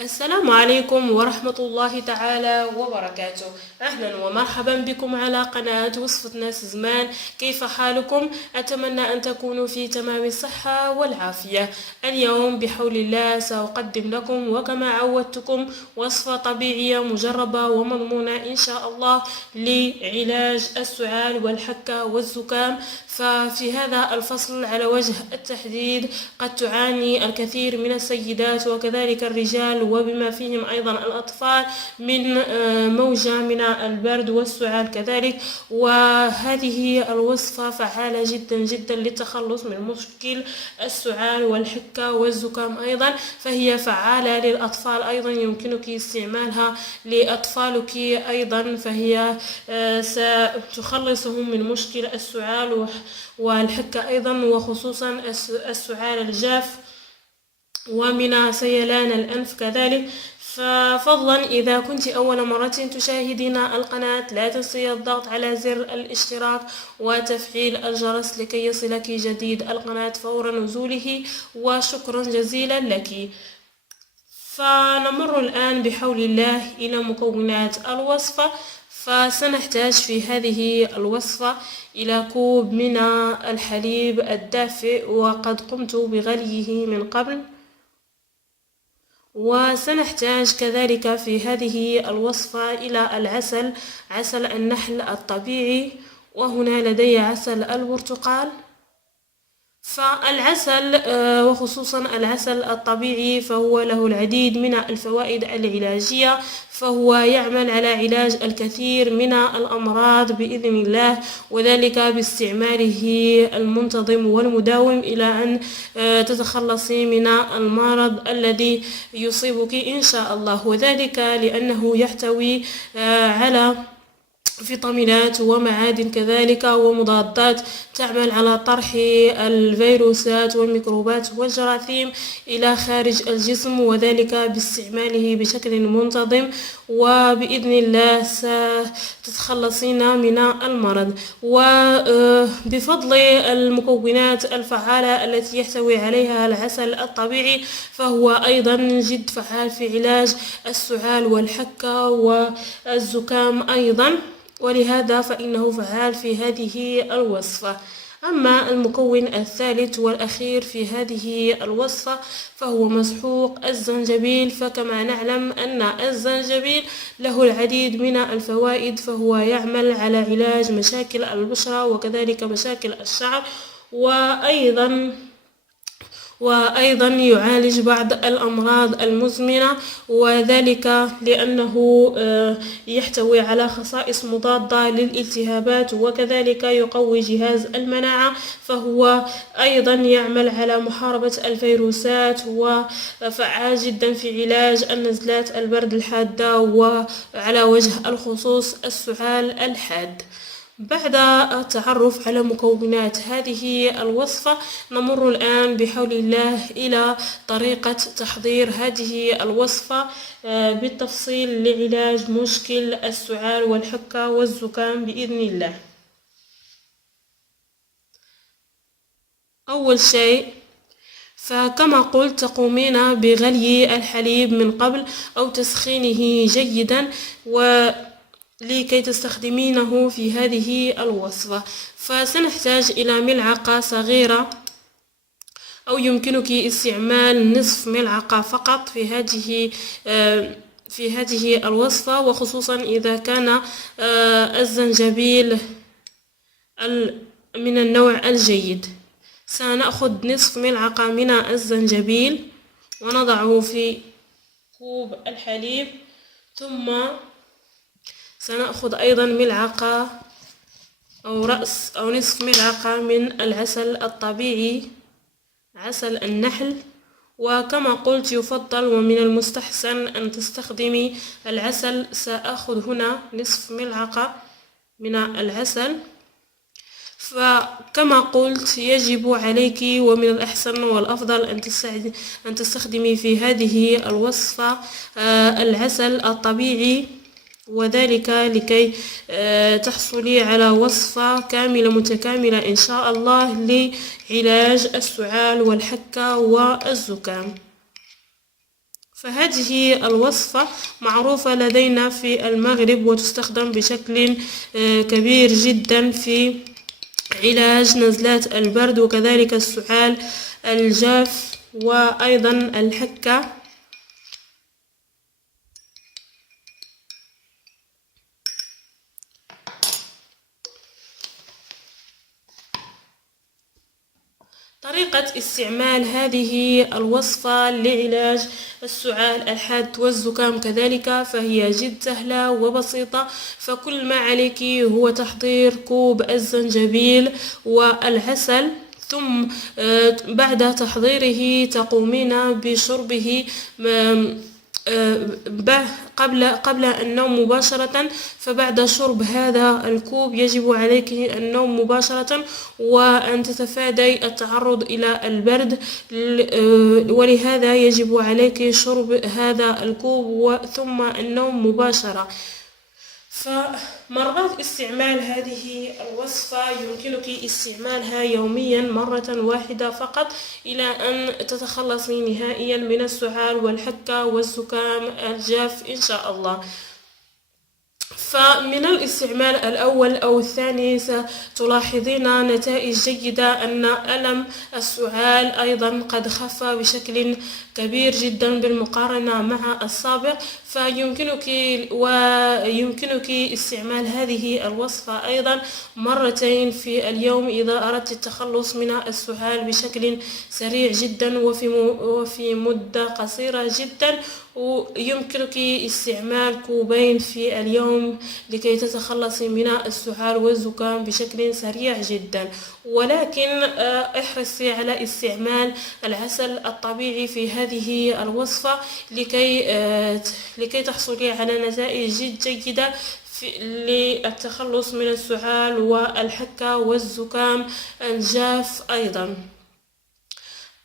السلام عليكم ورحمة الله تعالى وبركاته. أهلا ومرحبا بكم على قناة وصفة ناس زمان. كيف حالكم؟ أتمنى أن تكونوا في تمام الصحة والعافية. اليوم بحول الله سأقدم لكم وكما عودتكم وصفة طبيعية مجربة ومضمونة إن شاء الله لعلاج السعال والحكة والزكام. ففي هذا الفصل على وجه التحديد قد تعاني الكثير من السيدات وكذلك الرجال وبما فيهم أيضا الأطفال من موجة من البرد والسعال كذلك، وهذه الوصفة فعالة جدا جدا للتخلص من مشكل السعال والحكة والزكام أيضا. فهي فعالة للأطفال أيضا، يمكنك استعمالها لأطفالك أيضا، فهي ستخلصهم من مشكل السعال والحكة أيضا، وخصوصا السعال الجاف ومن سيلان الأنف كذلك. ففضلا إذا كنت أول مرة تشاهدين القناة لا تنسي الضغط على زر الاشتراك وتفعيل الجرس لكي يصلك جديد القناة فور نزوله، وشكرا جزيلا لك. فنمر الآن بحول الله إلى مكونات الوصفة. فسنحتاج في هذه الوصفة إلى كوب من الحليب الدافئ وقد قمت بغليه من قبل، وسنحتاج كذلك في هذه الوصفة إلى العسل، عسل النحل الطبيعي، وهنا لدي عسل البرتقال. فالعسل وخصوصا العسل الطبيعي فهو له العديد من الفوائد العلاجية، فهو يعمل على علاج الكثير من الأمراض بإذن الله، وذلك باستعماله المنتظم والمداوم إلى أن تتخلصي من المرض الذي يصيبك إن شاء الله، وذلك لأنه يحتوي على فيتامينات ومعادن كذلك ومضادات تعمل على طرح الفيروسات والميكروبات والجراثيم إلى خارج الجسم، وذلك باستعماله بشكل منتظم، وبإذن الله ستتخلصين من المرض. وبفضل المكونات الفعالة التي يحتوي عليها العسل الطبيعي فهو أيضا جد فعال في علاج السعال والحكة والزكام أيضا، ولهذا فإنه فعال في هذه الوصفة. أما المكون الثالث والأخير في هذه الوصفة فهو مسحوق الزنجبيل. فكما نعلم أن الزنجبيل له العديد من الفوائد، فهو يعمل على علاج مشاكل البشرة وكذلك مشاكل الشعر، وأيضا يعالج بعض الأمراض المزمنة، وذلك لأنه يحتوي على خصائص مضادة للالتهابات، وكذلك يقوي جهاز المناعة، فهو أيضا يعمل على محاربة الفيروسات، وفعال جدا في علاج النزلات البرد الحادة، وعلى وجه الخصوص السعال الحاد. بعد التعرف على مكونات هذه الوصفة نمر الآن بحول الله إلى طريقة تحضير هذه الوصفة بالتفصيل لعلاج مشكل السعال والحكة والزكام بإذن الله. أول شيء، فكما قلت تقومين بغلي الحليب من قبل أو تسخينه جيدا لكي تستخدمينه في هذه الوصفة. فسنحتاج إلى ملعقة صغيرة أو يمكنك استعمال نصف ملعقة فقط في هذه الوصفة، وخصوصا إذا كان الزنجبيل من النوع الجيد. سنأخذ نصف ملعقة من الزنجبيل ونضعه في كوب الحليب، ثم سنأخذ أيضا ملعقة أو رأس أو نصف ملعقة من العسل الطبيعي، عسل النحل. وكما قلت يفضل ومن المستحسن أن تستخدمي العسل. سأخذ هنا نصف ملعقة من العسل. فكما قلت يجب عليك ومن الأحسن والأفضل أن تستخدمي في هذه الوصفة العسل الطبيعي، وذلك لكي تحصلي على وصفة كاملة متكاملة إن شاء الله لعلاج السعال والحكة والزكام. فهذه الوصفة معروفة لدينا في المغرب وتستخدم بشكل كبير جدا في علاج نزلات البرد وكذلك السعال الجاف وأيضا الحكة. طريقة استعمال هذه الوصفة لعلاج السعال الحاد والزكام كذلك فهي جد سهلة وبسيطة. فكل ما عليك هو تحضير كوب الزنجبيل والعسل، ثم بعد تحضيره تقومين بشربه قبل النوم مباشرة. فبعد شرب هذا الكوب يجب عليك النوم مباشرة وأن تتفادي التعرض إلى البرد، ولهذا يجب عليك شرب هذا الكوب ثم النوم مباشرة. فمرات استعمال هذه الوصفة يمكنك استعمالها يوميا مرة واحدة فقط إلى أن تتخلصي نهائيا من السعال والحكة والزكام الجاف إن شاء الله. فمن الاستعمال الأول أو الثاني ستلاحظين نتائج جيدة، أن ألم السعال أيضا قد خف بشكل كبير جدا بالمقارنة مع السابق. ويمكنك استعمال هذه الوصفة أيضا مرتين في اليوم إذا أردت التخلص من السعال بشكل سريع جدا وفي مدة قصيرة جدا. ويمكنك استعمال كوبين في اليوم لكي تتخلصي من السعال والزكام بشكل سريع جدا. ولكن احرصي على استعمال العسل الطبيعي في هذه الوصفة لكي تحصلي على نتائج جيدة للتخلص من السعال والحكة والزكام الجاف أيضا.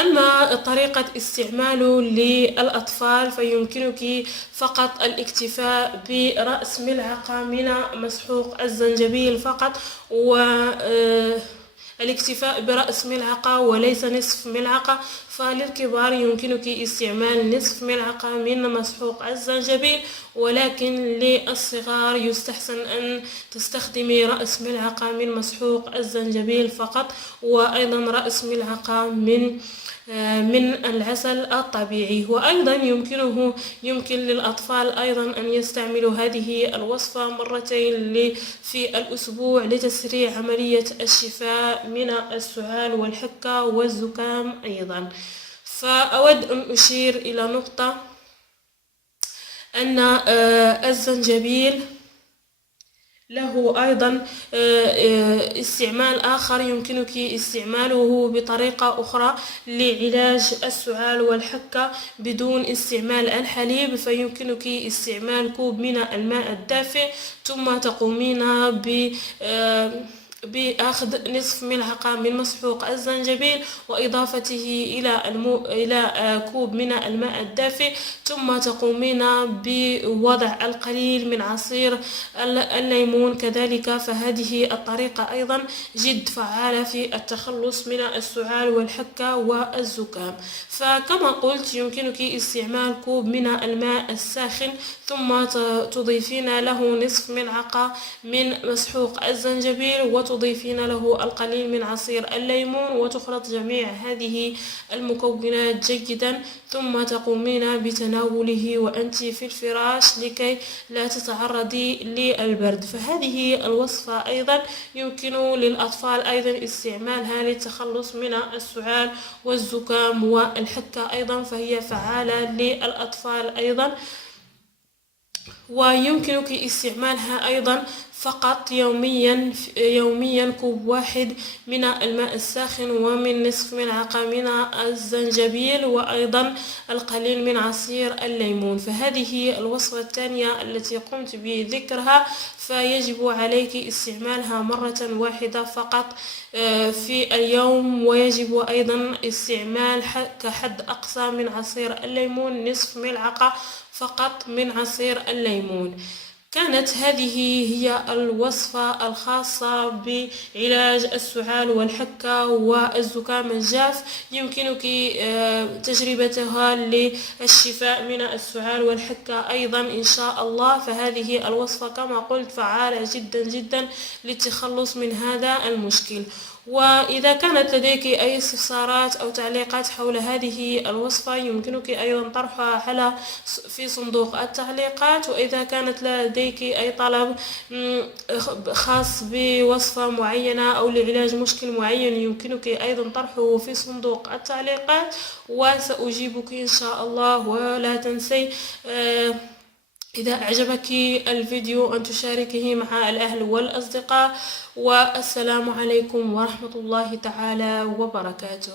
أما طريقة استعماله للأطفال فيمكنك فقط الاكتفاء برأس ملعقة من مسحوق الزنجبيل فقط، الاكتفاء برأس ملعقة وليس نصف ملعقة. فللكبار يمكنك استعمال نصف ملعقة من مسحوق الزنجبيل، ولكن للصغار يستحسن أن تستخدمي رأس ملعقة من مسحوق الزنجبيل فقط، وأيضا رأس ملعقة من العسل الطبيعي. وأيضا يمكن للأطفال أيضا أن يستعملوا هذه الوصفة مرتين في الأسبوع لتسريع عملية الشفاء من السعال والحكة والزكام أيضا. فأود أن أشير إلى نقطة، أن الزنجبيل له أيضا استعمال آخر يمكنك استعماله بطريقة أخرى لعلاج السعال والحكة بدون استعمال الحليب. فيمكنك استعمال كوب من الماء الدافئ ثم تقومين بأخذ نصف ملعقة من مسحوق الزنجبيل وإضافته إلى كوب من الماء الدافئ، ثم تقومين بوضع القليل من عصير الليمون كذلك. فهذه الطريقة أيضا جد فعالة في التخلص من السعال والحكة والزكام. فكما قلت يمكنك استعمال كوب من الماء الساخن ثم تضيفين له نصف ملعقة من مسحوق الزنجبيل وتضيفين له القليل من عصير الليمون، وتخلط جميع هذه المكونات جيدا، ثم تقومين بتناوله وأنت في الفراش لكي لا تتعرضي للبرد. فهذه الوصفة أيضا يمكن للأطفال أيضا استعمالها للتخلص من السعال والزكام والحكة أيضا، فهي فعالة للأطفال أيضا. ويمكنك استعمالها أيضا فقط يوميا كوب واحد من الماء الساخن ومن نصف ملعقة من الزنجبيل وأيضا القليل من عصير الليمون. فهذه الوصفة الثانية التي قمت بذكرها فيجب عليك استعمالها مرة واحدة فقط في اليوم، ويجب أيضا استعمال كحد أقصى من عصير الليمون نصف ملعقة فقط من عصير الليمون. كانت هذه هي الوصفة الخاصة بعلاج السعال والحكة والزكام الجاف. يمكنك تجربتها للشفاء من السعال والحكة أيضا إن شاء الله. فهذه الوصفة كما قلت فعالة جدا جدا للتخلص من هذا المشكل. وإذا كانت لديك أي استفسارات أو تعليقات حول هذه الوصفة يمكنك أيضا طرحها في صندوق التعليقات. وإذا كانت لديك أي طلب خاص بوصفة معينة أو لعلاج مشكل معين يمكنك أيضا طرحه في صندوق التعليقات وسأجيبك إن شاء الله. ولا تنسي إذا أعجبك الفيديو أن تشاركه مع الأهل والأصدقاء. والسلام عليكم ورحمة الله تعالى وبركاته.